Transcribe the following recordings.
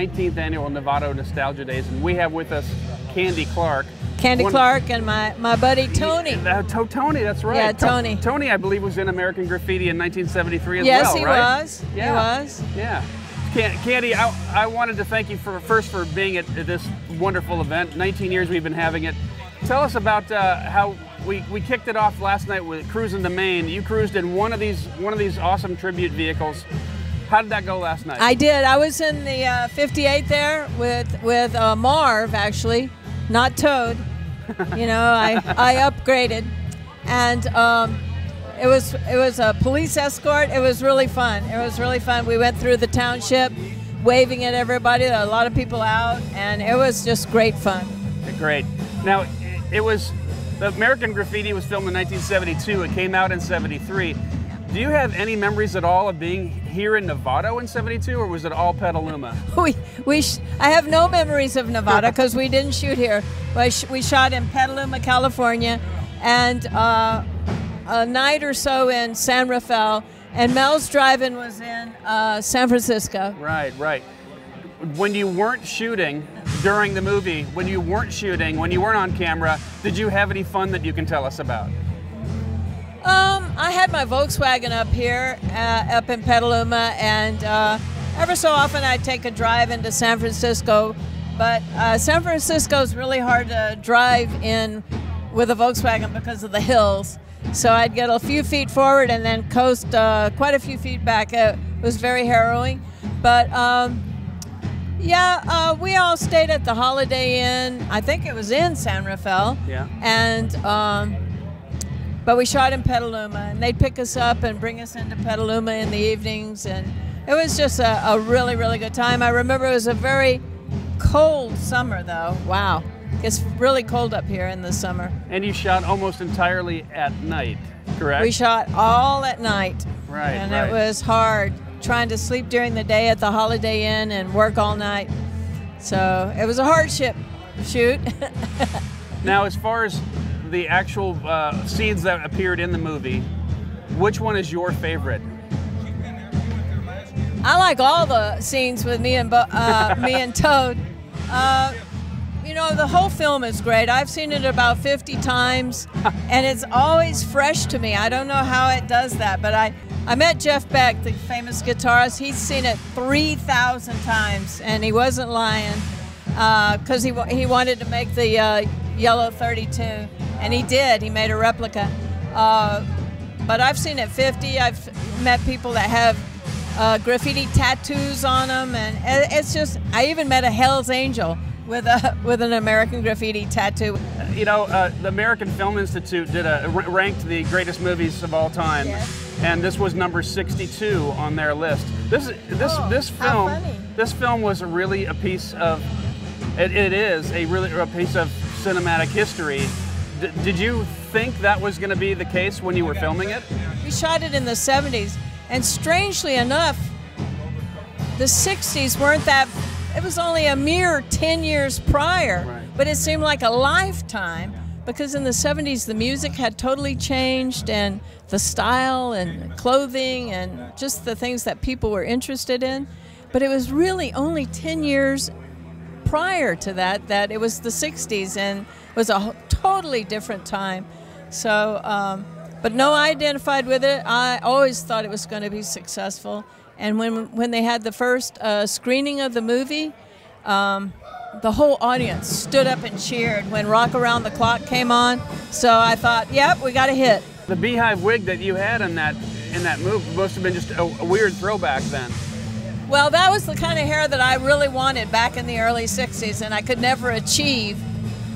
19th Annual Novato Nostalgia Days, and we have with us Candy Clark. Candy Clark and my buddy Tony. Tony, that's right. Yeah, Tony. Tony, I believe, was in American Graffiti in 1973 as yes, well, right? Yes, he was. Yeah. Candy, I wanted to thank you first for being at this wonderful event. 19 years we've been having it. Tell us about how we kicked it off last night with cruising to Maine. You cruised in one of these awesome tribute vehicles. How did that go last night? I did. I was in the 58 there with Marv, actually, not Toad. You know, I upgraded, and it was a police escort. It was really fun. It was really fun. We went through the township, waving at everybody. There were a lot of people out, and it was just great fun. Great. Now, the American Graffiti was filmed in 1972. It came out in '73. Do you have any memories at all of being here in Novato in '72, or was it all Petaluma? I have no memories of Nevada because we didn't shoot here. We shot in Petaluma, California, and a night or so in San Rafael, and Mel's Drive-In was in San Francisco. Right, right. When you weren't shooting during the movie, when you weren't on camera, did you have any fun that you can tell us about? I had my Volkswagen up here, up in Petaluma, and ever so often I'd take a drive into San Francisco, but San Francisco is really hard to drive in with a Volkswagen because of the hills. So I'd get a few feet forward and then coast quite a few feet back. It was very harrowing, but yeah, we all stayed at the Holiday Inn. I think it was in San Rafael. Yeah. And but we shot in Petaluma, and they'd pick us up and bring us into Petaluma in the evenings, and it was just a really, really good time. I remember it was a very cold summer, though. Wow. It's really cold up here in the summer. And you shot almost entirely at night, correct? We shot all at night. Right, and right. It was hard trying to sleep during the day at the Holiday Inn and work all night. So it was a hardship shoot. Now, as far as the actual scenes that appeared in the movie, which one is your favorite? I like all the scenes with me and Toad. You know, the whole film is great. I've seen it about 50 times, and it's always fresh to me. I don't know how it does that, but I met Jeff Beck, the famous guitarist. He's seen it 3,000 times, and he wasn't lying because he wanted to make the yellow 32, and he did. He made a replica. But I've seen it 50. I've met people that have graffiti tattoos on them, and it's just, I even met a Hell's Angel with an American Graffiti tattoo. You know, the American Film Institute ranked the greatest movies of all time, yes. And this was number 62 on their list. This film was really a piece of, it is a piece of cinematic history. Did you think that was going to be the case when you were filming it? We shot it in the 70s, and strangely enough, the 60s weren't that. It was only a mere 10 years prior, right. But it seemed like a lifetime because in the 70s the music had totally changed, and the style and clothing and just the things that people were interested in. But it was really only 10 years prior to that it was the 60s, and it was a totally different time. So, but no, I identified with it. I always thought it was going to be successful. And when they had the first screening of the movie, the whole audience stood up and cheered when Rock Around the Clock came on. So I thought, yep, we got a hit. The beehive wig that you had in that movie must have been just a weird throwback then. Well, that was the kind of hair that I really wanted back in the early 60s, and I could never achieve.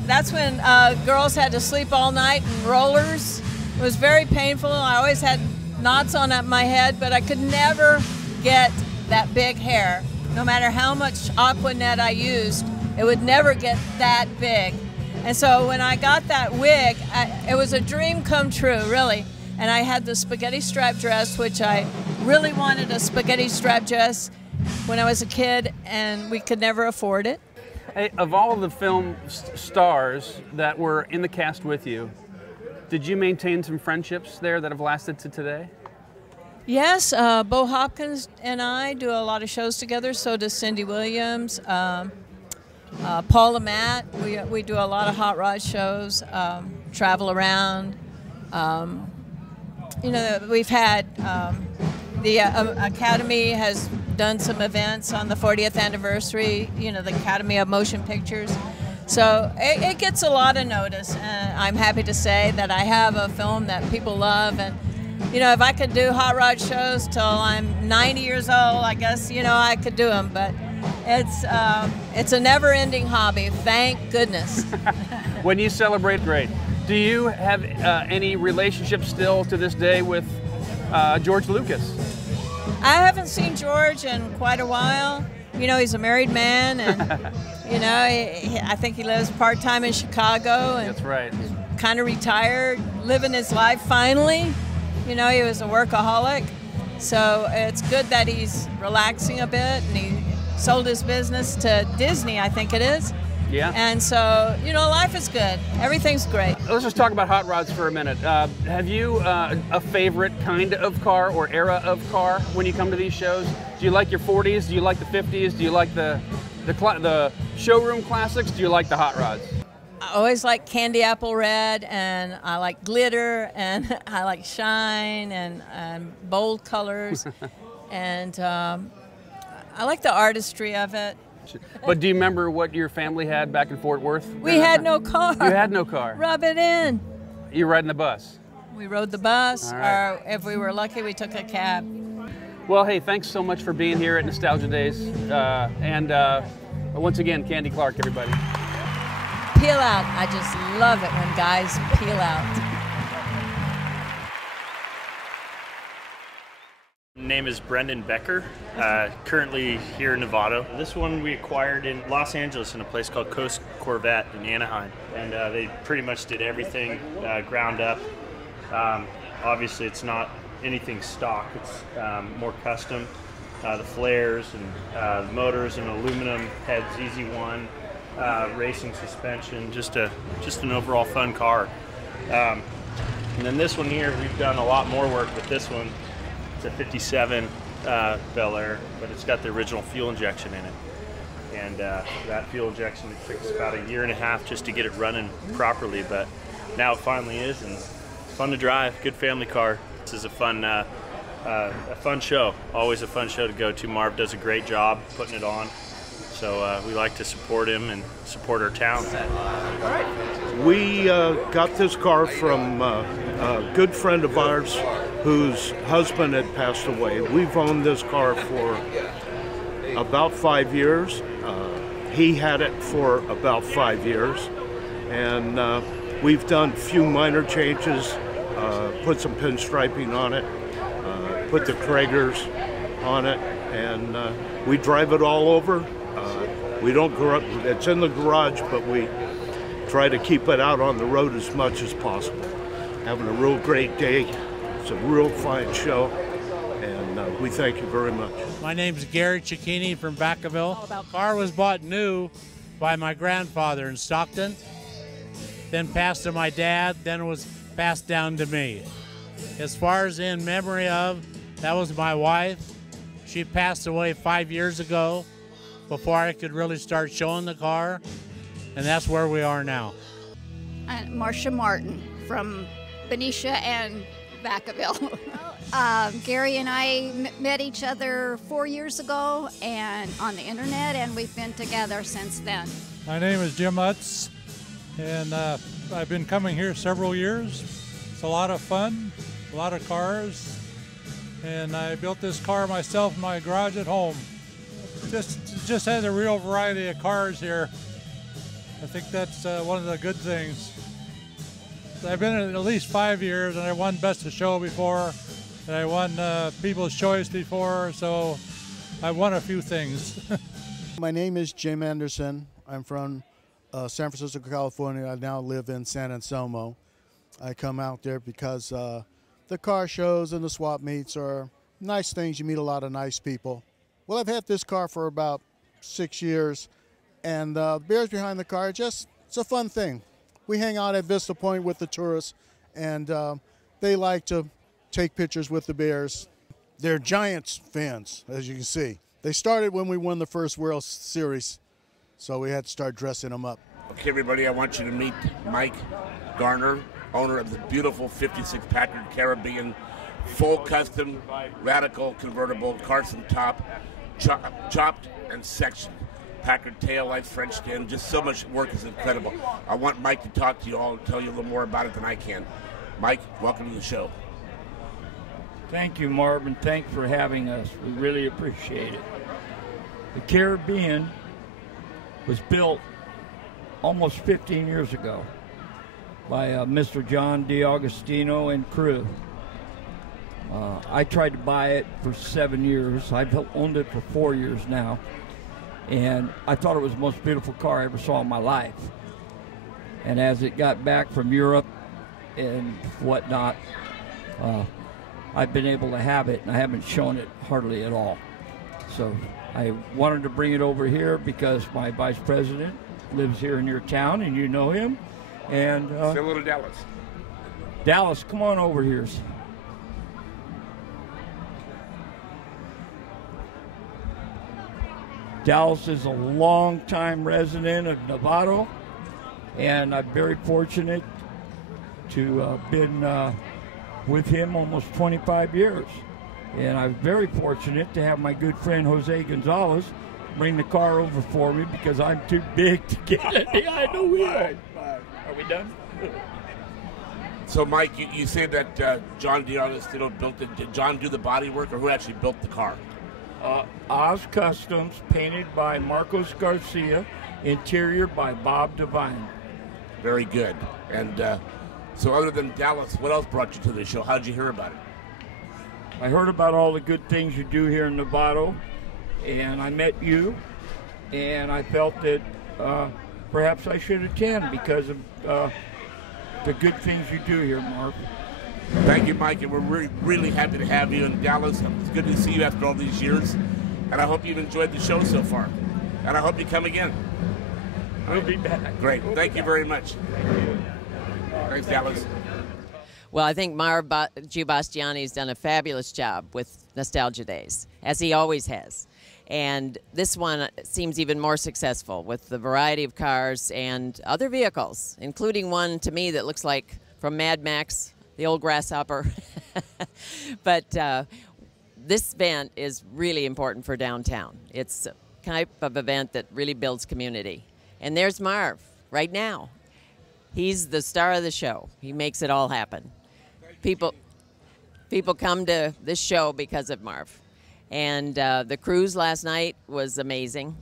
That's when girls had to sleep all night in rollers. It was very painful. I always had knots on my head, but I could never get that big hair. No matter how much Aqua Net I used, it would never get that big. And so when I got that wig, it was a dream come true, really. And I had the spaghetti strap dress, which I really wanted a spaghetti strap dress when I was a kid, and we could never afford it. Hey, of all of the film stars that were in the cast with you, did you maintain some friendships there that have lasted to today? Yes, Bo Hopkins and I do a lot of shows together. So does Cindy Williams, Paul Lamette. We do a lot of hot rod shows, travel around. We've had the Academy has done some events on the 40th anniversary. The Academy of Motion Pictures. So it gets a lot of notice, and I'm happy to say that I have a film that people love. And if I could do hot rod shows till I'm 90 years old, I guess I could do them. But it's a never-ending hobby. Thank goodness. When you celebrate, great. Do you have any relationship still to this day with George Lucas? I haven't seen George in quite a while. He's a married man, and I think he lives part-time in Chicago. And that's right. Kind of retired, living his life finally. He was a workaholic, so it's good that he's relaxing a bit, and he sold his business to Disney, I think it is. Yeah. And so, life is good. Everything's great. Let's just talk about hot rods for a minute. Have you a favorite kind of car or era of car when you come to these shows? Do you like your 40s? Do you like the 50s? Do you like the showroom classics? Do you like the hot rods? I always like candy apple red, and I like glitter, and I like shine, and bold colors, and I like the artistry of it. But do you remember what your family had back in Fort Worth? We had no car. You had no car. Rub it in. You were riding the bus? We rode the bus, right. Or if we were lucky, we took a cab. Well, hey, thanks so much for being here at Nostalgia Days. Once again, Candy Clark, everybody. Peel out. I just love it when guys peel out. Name is Brendan Becker, currently here in Novato. This one we acquired in Los Angeles in a place called Coast Corvette in Anaheim. And they pretty much did everything ground up. Obviously it's not anything stock, it's more custom. The flares and the motors and aluminum heads, easy one, racing suspension, just an overall fun car. And then this one here, we've done a lot more work with this one. It's a 57 Bel Air, but it's got the original fuel injection in it. And that fuel injection, it took us about a year and a half just to get it running properly, but now it finally is, and it's fun to drive, good family car. This is a fun show, always a fun show to go to. Marv does a great job putting it on, so we like to support him and support our town. We got this car from a good friend of ours whose husband had passed away. We've owned this car for about 5 years. He had it for about 5 years, and we've done a few minor changes, put some pinstriping on it, put the Kragers on it, and we drive it all over. We don't it's in the garage, but we try to keep it out on the road as much as possible. Having a real great day. It's a real fine show, and we thank you very much. My name's Gary Cicchini from Vacaville. The car was bought new by my grandfather in Stockton, then passed to my dad, then it was passed down to me. As far as in memory of, that was my wife. She passed away 5 years ago before I could really start showing the car, and that's where we are now. I'm Marcia Martin from Benicia and Vacaville. Gary and I met each other 4 years ago and on the internet, and we've been together since then. My name is Jim Utz, and I've been coming here several years. It's a lot of fun, a lot of cars, and I built this car myself in my garage at home. Just has a real variety of cars here. I think that's one of the good things. I've been in at least 5 years, and I won Best of Show before, and I won People's Choice before, so I won a few things. My name is Jim Anderson. I'm from San Francisco, California. I now live in San Anselmo. I come out there because the car shows and the swap meets are nice things. You meet a lot of nice people. Well, I've had this car for about 6 years, and the bears behind the car, it's a fun thing. We hang out at Vista Point with the tourists, and they like to take pictures with the bears. They're Giants fans, as you can see. They started when we won the first World Series, so we had to start dressing them up. Okay, everybody, I want you to meet Mike Garner, owner of the beautiful 56 Packard Caribbean, full custom, radical convertible, Carson top, chopped and sectioned. Packard tail lights, French skin, just so much work is incredible. I want Mike to talk to you all and tell you a little more about it than I can. Mike, welcome to the show. Thank you, Marv, and thanks for having us. We really appreciate it. The Caribbean was built almost 15 years ago by Mr. John D'Agostino and crew. I tried to buy it for 7 years. I've owned it for 4 years now. And I thought it was the most beautiful car I ever saw in my life. And as it got back from Europe and whatnot, I've been able to have it, and I haven't shown it hardly at all. So I wanted to bring it over here because my vice president lives here in your town, and you know him. And say hello to Dallas. Dallas, come on over here. Dallas is a long-time resident of Novato, and I'm very fortunate to have been with him almost 25 years. And I'm very fortunate to have my good friend Jose Gonzalez bring the car over for me because I'm too big to get it behind the wheel. Are we done? So, Mike, you say that John D'Agostino built it. Did John do the body work, or who actually built the car? Oz Customs, painted by Marcos Garcia, interior by Bob Devine. Very good. And so other than Dallas, what else brought you to the show? How did you hear about it? I heard about all the good things you do here in Novato, and I met you, and I felt that perhaps I should attend because of the good things you do here, Marv. Thank you, Mike, and we're really happy to have you in Dallas. It's good to see you after all these years, and I hope you've enjoyed the show so far, and I hope you come again. We'll be back. Great. Thank you very much. Thank you. Thanks, Dallas. Well, I think Marv Giambastiani's done a fabulous job with Nostalgia Days, as he always has. And this one seems even more successful with the variety of cars and other vehicles, including one to me that looks like from Mad Max, the old grasshopper. But this event is really important for downtown. It's a type of event that really builds community. And there's Marv right now. He's the star of the show. He makes it all happen. People come to this show because of Marv. And the cruise last night was amazing.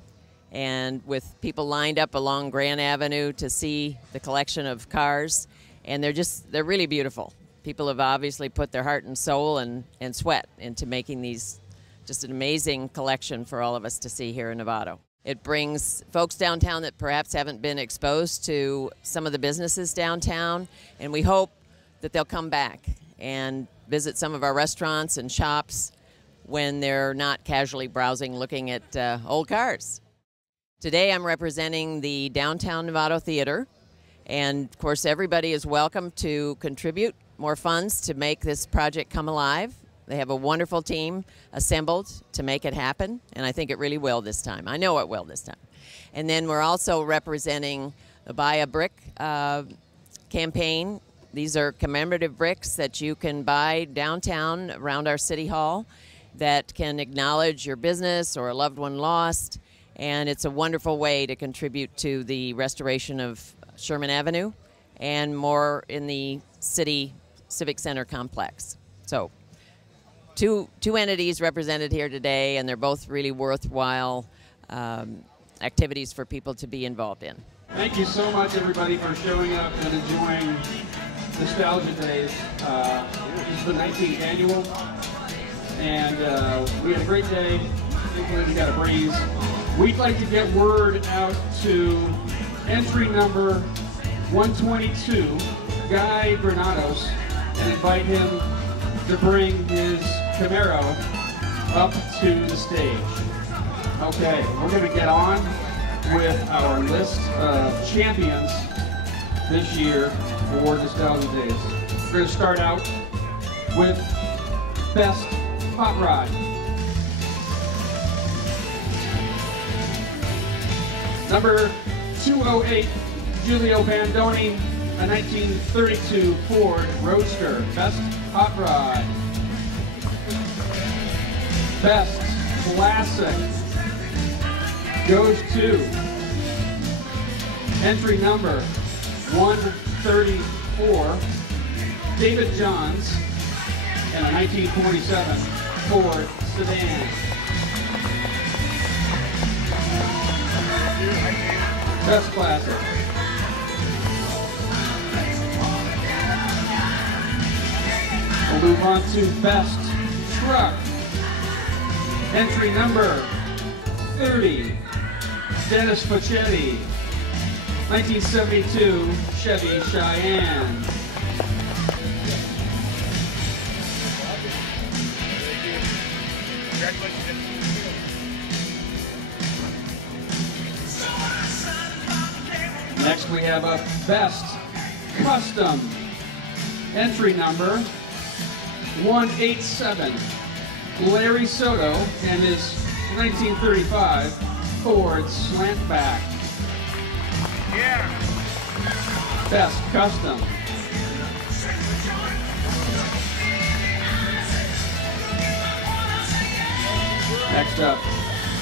And with people lined up along Grant Avenue to see the collection of cars. And they're really beautiful. People have obviously put their heart and soul and sweat into making these just an amazing collection for all of us to see here in Novato. It brings folks downtown that perhaps haven't been exposed to some of the businesses downtown, and we hope that they'll come back and visit some of our restaurants and shops when they're not casually browsing looking at old cars. Today I'm representing the Downtown Novato Theater, and of course everybody is welcome to contribute more funds to make this project come alive. They have a wonderful team assembled to make it happen, and I think it really will this time. I know it will this time. And then we're also representing the Buy a Brick campaign. These are commemorative bricks that you can buy downtown around our city hall that can acknowledge your business or a loved one lost, and it's a wonderful way to contribute to the restoration of Sherman Avenue and more in the city Civic Center complex. So two entities represented here today, and they're both really worthwhile activities for people to be involved in. Thank you so much, everybody, for showing up and enjoying Nostalgia Days. This is the 19th annual, and we had a great day. We got a breeze. We'd like to get word out to entry number 122, Guy Granados, and invite him to bring his Camaro up to the stage. Okay, we're going to get on with our list of champions this year for Nostalgia Days. We're going to start out with Best Hot Rod. Number 208, Giulio Bandoni, a 1932 Ford Roadster. Best Hot Rod. Best Classic goes to entry number 134, David Johns, and a 1947 Ford sedan. Best Classic. We'll move on to Best Truck. Entry number 30, Dennis Facchetti, 1972 Chevy Cheyenne. Next we have a Best Custom. Entry number 187, Larry Soto and his 1935 Ford Slantback. Yeah. Best Custom. Next up,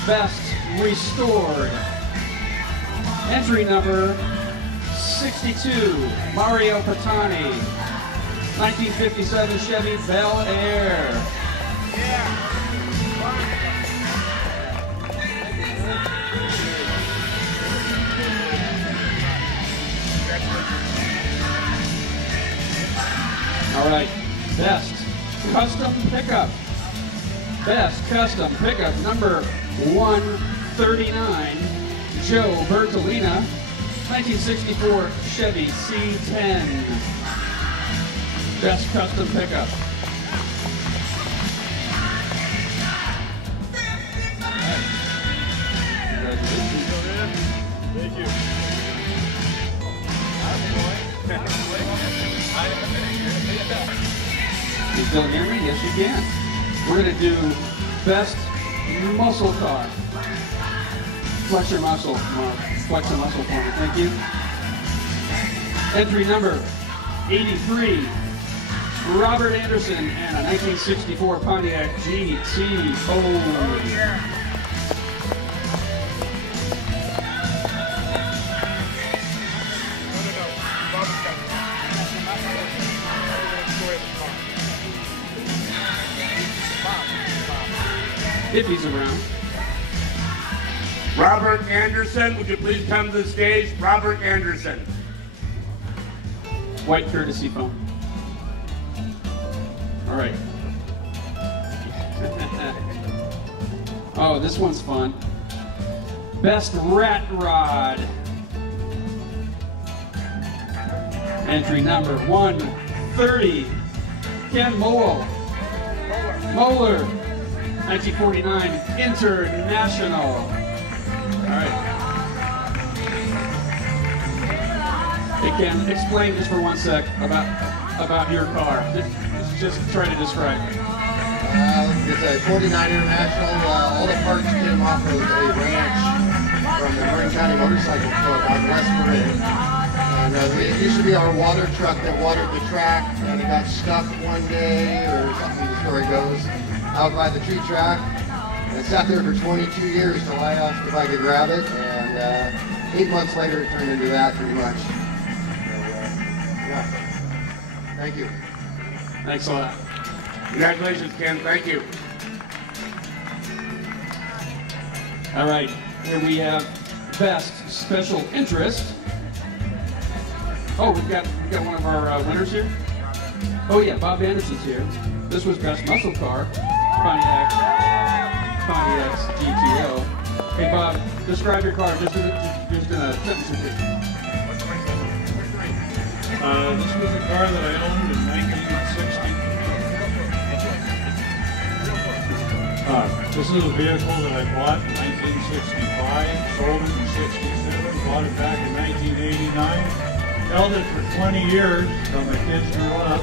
Best Restored. Entry number 62, Mario Patani, 1957 Chevy Bel Air. Yeah. All right, Best Custom Pickup. Best Custom Pickup number 139, Joe Bertolina, 1964 Chevy C10. Best Custom Pickup. Thank you. You still hear me? Yes, you can. We're going to do Best Muscle Car. Flex your muscle, Marv. Flex your muscle for me. Thank you. Entry number 83, Robert Anderson, and a 1964 Pontiac GT. Oh, yeah. If he's around. Robert Anderson, would you please come to the stage? Robert Anderson. White courtesy phone. All right. Oh, this one's fun. Best Rat Rod. Entry number 130, Ken Moeller. 1949 International. All right. Hey Ken, explain just for one sec about your car. Just try to describe it. It's a 49 International. All the parts came off of a ranch from the Marin County Motorcycle Club out in West Marin. And it used to be our water truck that watered the track, and it got stuck one day, or something, the story goes, out by the tree track. And it sat there for 22 years till I asked if I could grab it, and 8 months later it turned into that pretty much. So, yeah. Thank you. Thanks a lot. Congratulations, Ken. Thank you. All right, here we have Best Special Interest. Oh, we've got one of our winners here. Oh yeah, Bob Anderson's here. This was Best Muscle Car, Pontiac GTO. Hey Bob, describe your car just in a sentence or two. This was a car that I owned in 1960. This is a vehicle that I bought in 1965, sold it in 67, bought it back in 1989, held it for 20 years until my kids grew up.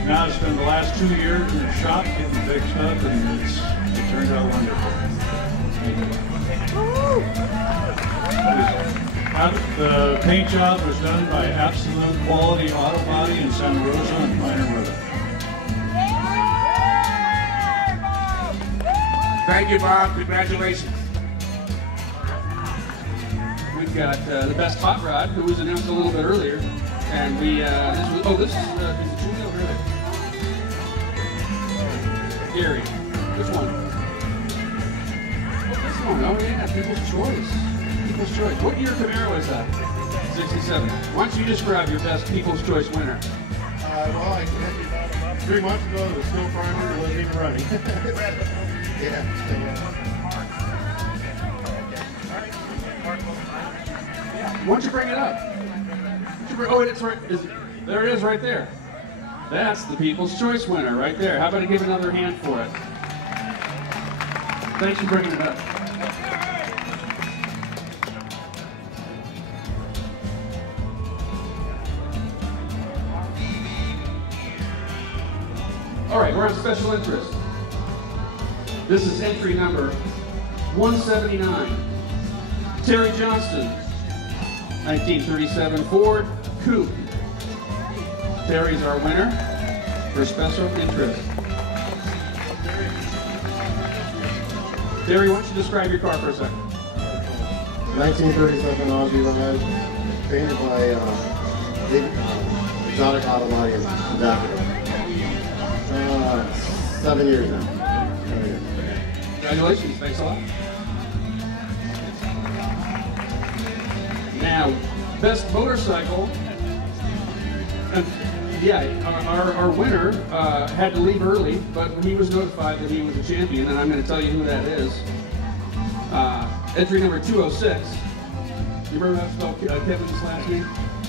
In now I spent the last 2 years in the shop getting fixed up, and it turned out wonderful. The paint job was done by Absolute Quality Auto Body in Santa Rosa and Minor River. Thank you, Bob. Congratulations. We've got the best hot rod, who was announced a little bit earlier, and we. This is Julie over there. Gary, which one? This one. Oh yeah, People's Choice. People's Choice. What year Camaro is that? 67. Why don't you describe your best People's Choice winner? Well, I 3 months ago, the snow primer wasn't even running. Yeah. Why don't you bring it up? Oh, it's right. There it is, right there. That's the People's Choice winner, right there. How about I give another hand for it? Thanks for bringing it up. All right, we're on special interest. This is entry number 179. Terry Johnston, 1937 Ford Coupe. Terry's our winner for special interest. Terry, why don't you describe your car for a second? 1937 Aussie ride, painted by big exotic auto body in Napa. 7 years now. Congratulations, thanks a lot. Now, best motorcycle. Our winner had to leave early, but he was notified that he was a champion, and I'm going to tell you who that is. Entry number 206. You remember how to spell Kevin's last name?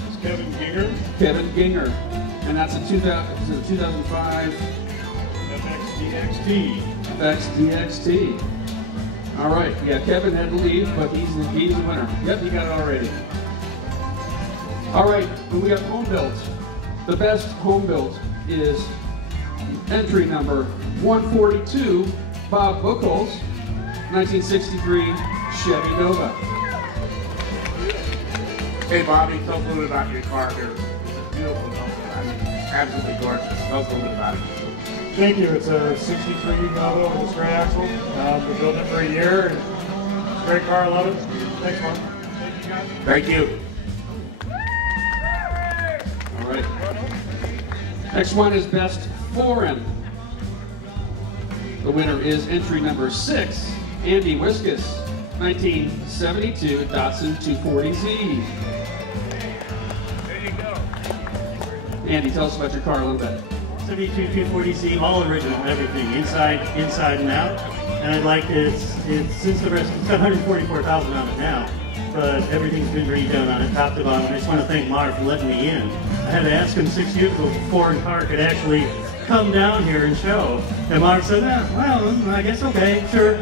It's Kevin Ginger. Kevin Ginger. And that's a 2005 FXDXT. FXDXT. All right, yeah, Kevin had to leave, but he's the winner. Yep, you got it already. All right, and we got home built. The best home built is entry number 142, Bob Buchholz, 1963 Chevy Nova. Hey, Bobby, tell us a little bit about your car here. It's a beautiful Nova. I mean, absolutely gorgeous. Tell us a little bit about it. Thank you. It's a 63 Nova with a straight axle. We're building it for a year. And it's a great car. I love it. Thanks, Mark. Thank you, guys. Thank you. All right. Next one is best foreign. The winner is entry number 6, Andy Wiskus, 1972 Datsun 240Z. There you go. Andy, tell us about your car a little bit. 72 240Z, all original, everything, inside and out. And I'd like to, it's since the rest, it's got 144,000 on it now, but everything's been redone on it, top to bottom. I just want to thank Marv for letting me in. I had to ask him 6 years ago if a foreign car could actually come down here and show. And Marv said, well, I guess okay, sure.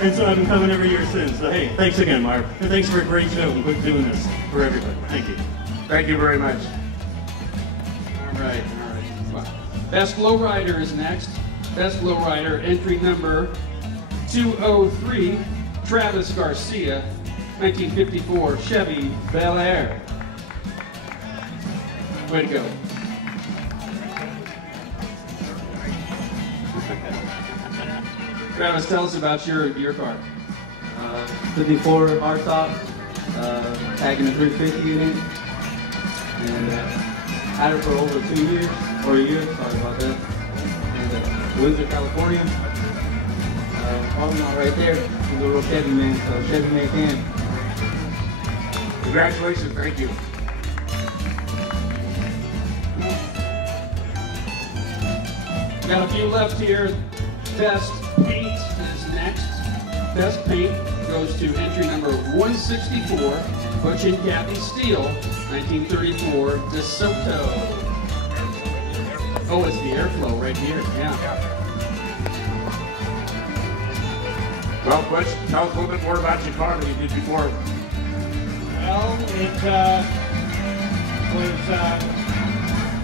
And so I've been coming every year since. So hey, thanks again, Marv. And thanks for a great show and quit doing this for everybody. Thank you. Thank you very much. All right. Best Lowrider is next. Best Lowrider, entry number 203, Travis Garcia, 1954 Chevy Bel Air. Way to go. Travis, tell us about your car. 54 hardtop, packing a 350 unit, and had it for over 2 years, or a year, sorry about that. And Windsor, California. Parking lot right there, he's a real Chevy man, so Chevy man can. Congratulations, thank you. Got a few left here. Best paint is next. Best paint goes to entry number 164, Butch and Kathy Steele, 1934 DeSoto. Oh, it's the airflow right here, yeah. Well, Butch, tell us a little bit more about your car than you did before. Well, it was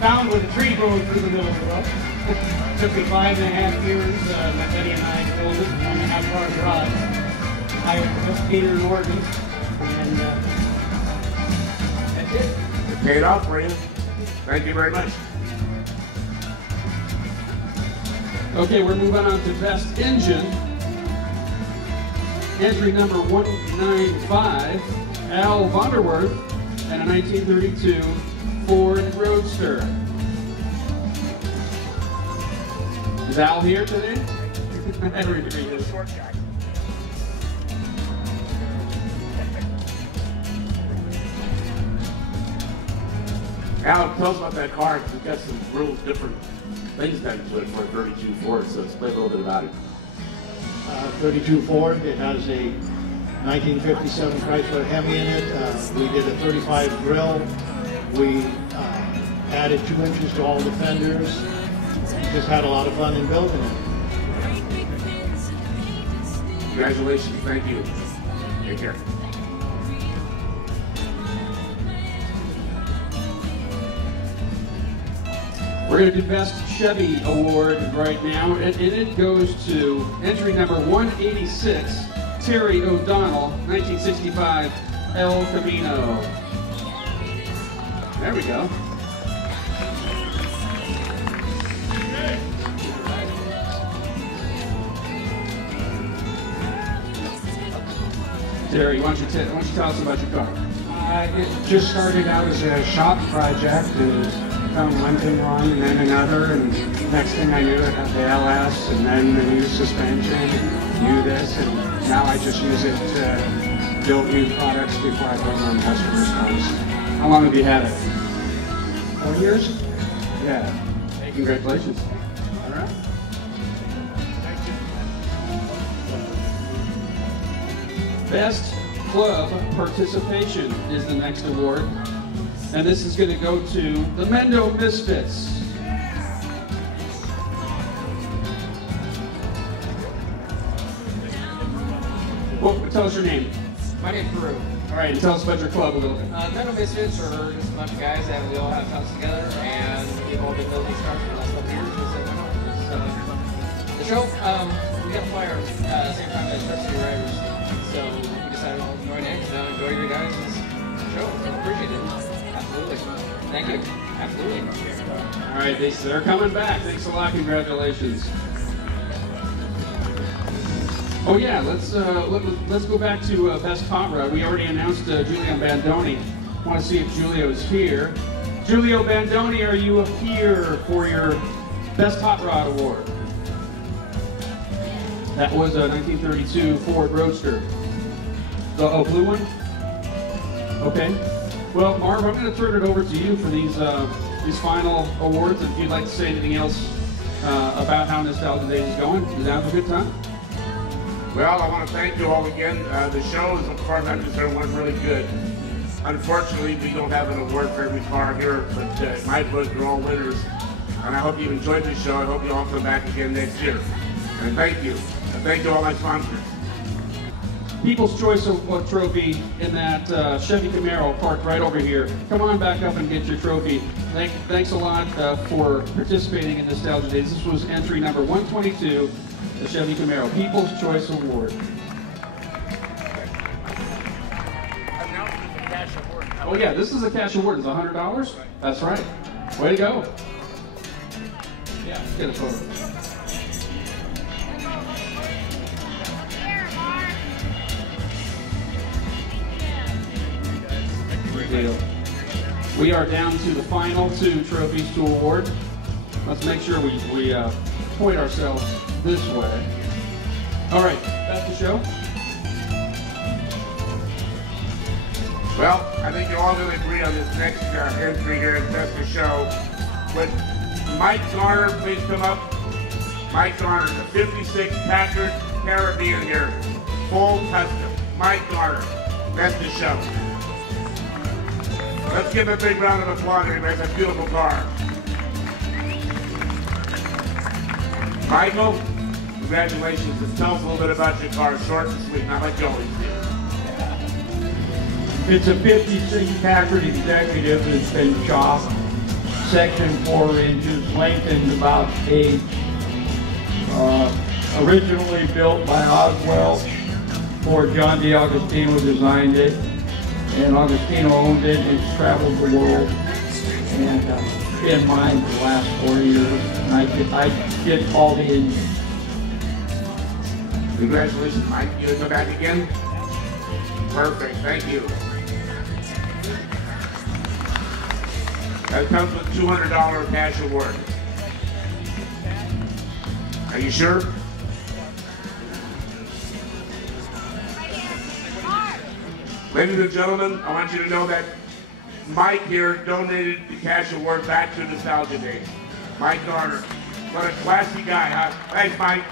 found with a tree growing through the middle of the road. Took me 5.5 years. My buddy and I built it on a half-car garage. Hired a painter in Oregon, and that's it. It paid off for you. Thank you very much. Okay, we're moving on to Best Engine. Entry number 195, Al Vonderwerth, and a 1932 Ford Roadster. Is Al here today? Short guy. Al, tell us about that car. It's got some real different things done to it for a 32 Ford, so explain a little bit about it. 32 Ford, it has a 1957 Chrysler Hemi in it. We did a 35 grill. We added 2 inches to all the fenders. Just had a lot of fun in building it. Congratulations, thank you. Take care. We're going to do Best Chevy Award right now, and it goes to entry number 186, Terry O'Donnell, 1965 El Camino. There we go. Terry, why don't you tell us about your car? It just started out as a shop project, and found one thing wrong and then another, and next thing I knew, it had the LS, and then the new suspension, new this, and now I just use it to build new products before I put them on customers' homes. How long have you had it? 4 years? Yeah. Hey, congratulations. All right. Best Club Participation is the next award. And this is going to go to the Mendo Misfits. Well, tell us your name. My name's Peru. All right, and tell us about your club a little bit. Mendo Misfits are just a bunch of guys that we all have house together, and we've all been building cars for the last couple years. We said, why not? So, the show, we got a flyer same time as Varsity Riders, so we decided to join in and enjoy your guys' show. So appreciate it. Absolutely. Thank you. Absolutely. All right, they're coming back. Thanks a lot. Congratulations. Oh yeah, let's go back to Best Hot Rod. We already announced Giulio Bandoni. Want to see if Giulio's here. Giulio Bandoni, are you here for your Best Hot Rod Award? That was a 1932 Ford Roadster. The blue one? Okay. Well, Marv, I'm going to turn it over to you for these final awards. If you'd like to say anything else about how Nostalgia Days is going, did you have a good time? Well, I want to thank you all again. The show is, as far as I'm concerned, went really good. Unfortunately, we don't have an award for every car here, but in my book, you're all winners. And I hope you've enjoyed the show. I hope you all come back again next year. And thank you. And thank you all my sponsors. People's Choice Trophy in that Chevy Camaro parked right over here. Come on back up and get your trophy. Thanks a lot for participating in Nostalgia Days. This was entry number 122, the Chevy Camaro People's Choice Award. Oh yeah, this is a cash award. It's $100. That's right. Way to go. Yeah, get a photo. Deal. We are down to the final 2 trophies to award. Let's make sure we point ourselves this way. All right, that's the show. Well, I think you're all going to agree on this next entry here. That's the show. Would Mike Garner please come up? Mike Garner, the 56 Packard Caribbean here, full custom. Mike Garner, that's the show. Let's give him a big round of applause, everybody. That's a beautiful car. Michael, congratulations. Just tell us a little bit about your car, short and sweet, not like you always do. It's a 56 Packard Executive that's been chopped. section 4 inches, lengthened about 8. Originally built by Oswald, before John DeAugustino designed it, and Augustino owned it. It's traveled the world, and been mine for the last 4 years. And I did all the engines. Congratulations, Mike. You gonna come back again? Perfect, thank you. That comes with $200 cash award. Are you sure? Ladies and gentlemen, I want you to know that Mike here donated the cash award back to Nostalgia Days. Mike Garner. What a classy guy, huh? Thanks, Mike.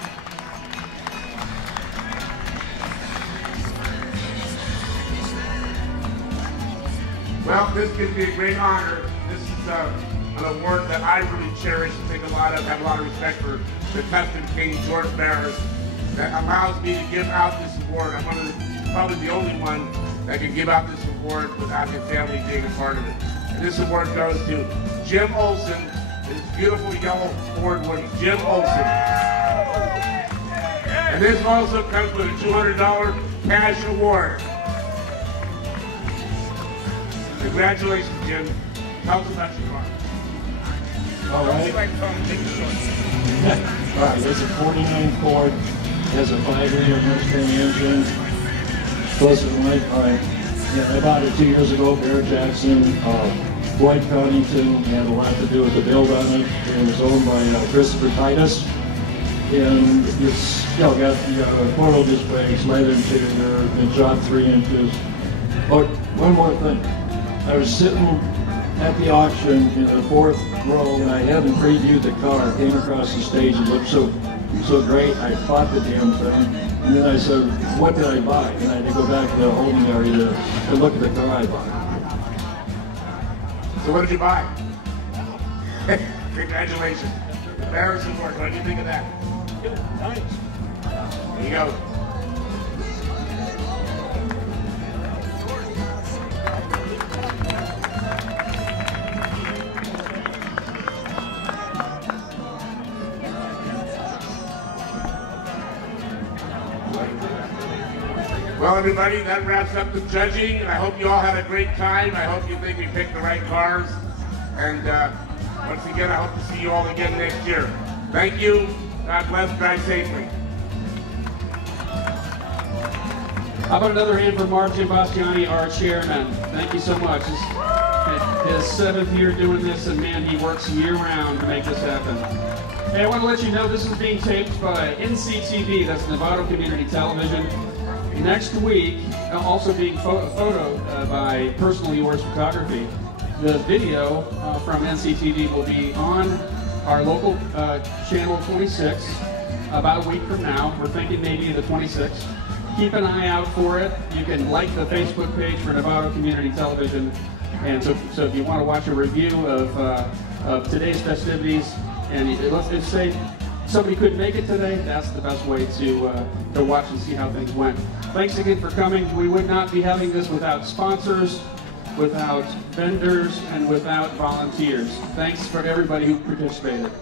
Well, this gives me a great honor. This is an award that I really cherish and think a lot of, have a lot of respect for the Custom King, George Barris, that allows me to give out this award. I'm probably the only one that can give out this award without his family being a part of it. And this award goes to Jim Olson, his beautiful yellow Ford Woody, Jim Olson. And this also comes with a $200 cash award. Congratulations, Jim. Tell us about your car. All right. All right, there's a 49 Ford. It has a 5-liter Mustang engine. Closer to my car. Yeah, I bought it 2 years ago. Barrett Jackson, Floyd County too. Had a lot to do with the build on it. It was owned by Christopher Titus. And it's got the 4-wheel disc brakes, leather interior, and job 3 inches. Oh, one more thing. I was sitting at the auction in the 4th row, and I hadn't previewed the car. I came across the stage and looked so great. I bought the damn thing, and then I said, "What did I buy?" And I had to go back to the holding area to look at the car I bought. So what did you buy? Congratulations. Barris Award. What do you think of that? Nice. There you go. Well, everybody, that wraps up the judging, and I hope you all had a great time. I hope you think we picked the right cars. And once again, I hope to see you all again next year. Thank you. God bless. Drive safely. How about another hand for Marv Giambastiani, our chairman? Thank you so much. His 7th year doing this, and man, he works year-round to make this happen. Hey, I want to let you know this is being taped by NCTV, that's Novato Community Television. Next week, also being photoed by Personal Yours Photography. The video from NCTV will be on our local channel 26 about a week from now. We're thinking maybe the 26th. Keep an eye out for it. You can like the Facebook page for Novato Community Television. And so if you want to watch a review of today's festivities, and let's say somebody couldn't make it today, that's the best way to watch and see how things went. Thanks again for coming. We would not be having this without sponsors, without vendors, and without volunteers. Thanks for everybody who participated.